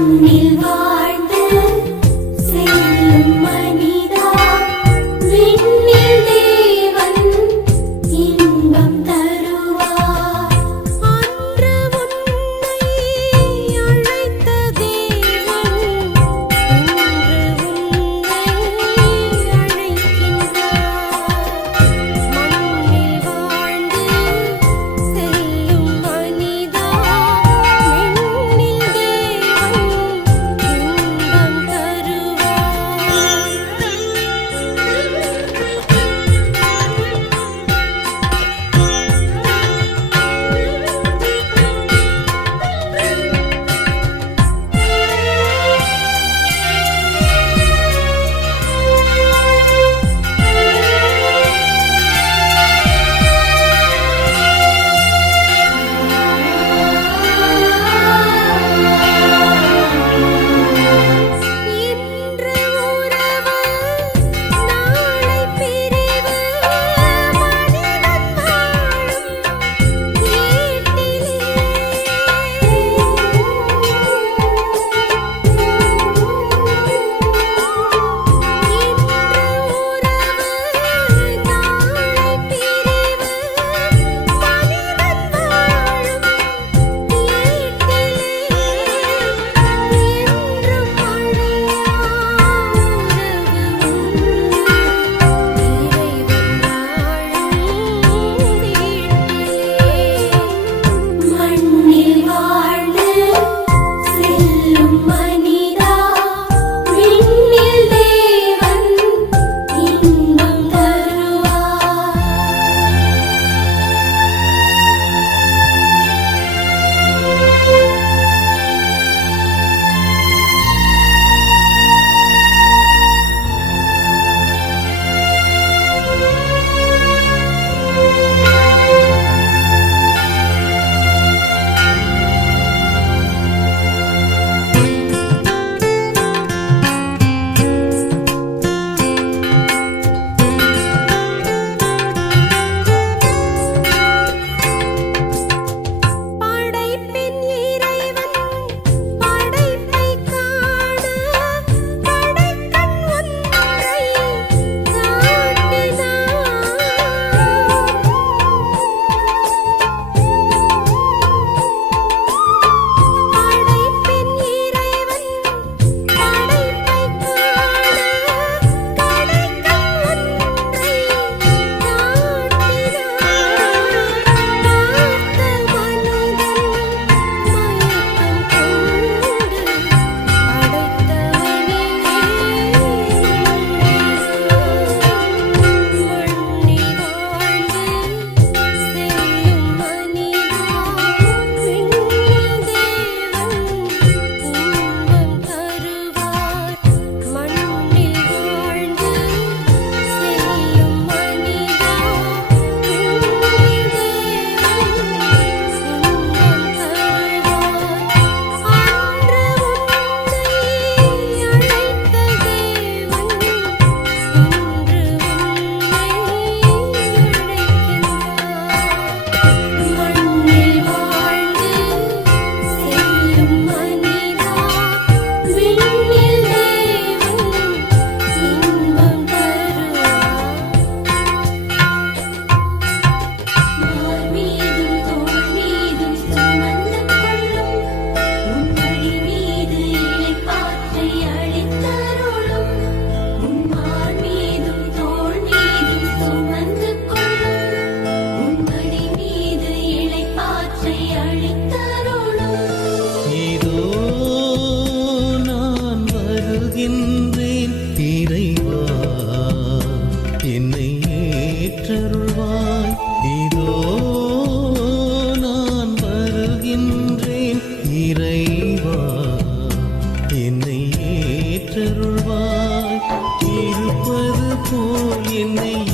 மண்ணில் அளித்தருளும். இதோ நான் வருகின்றேன் என்னை இருப்பது போல் என்னை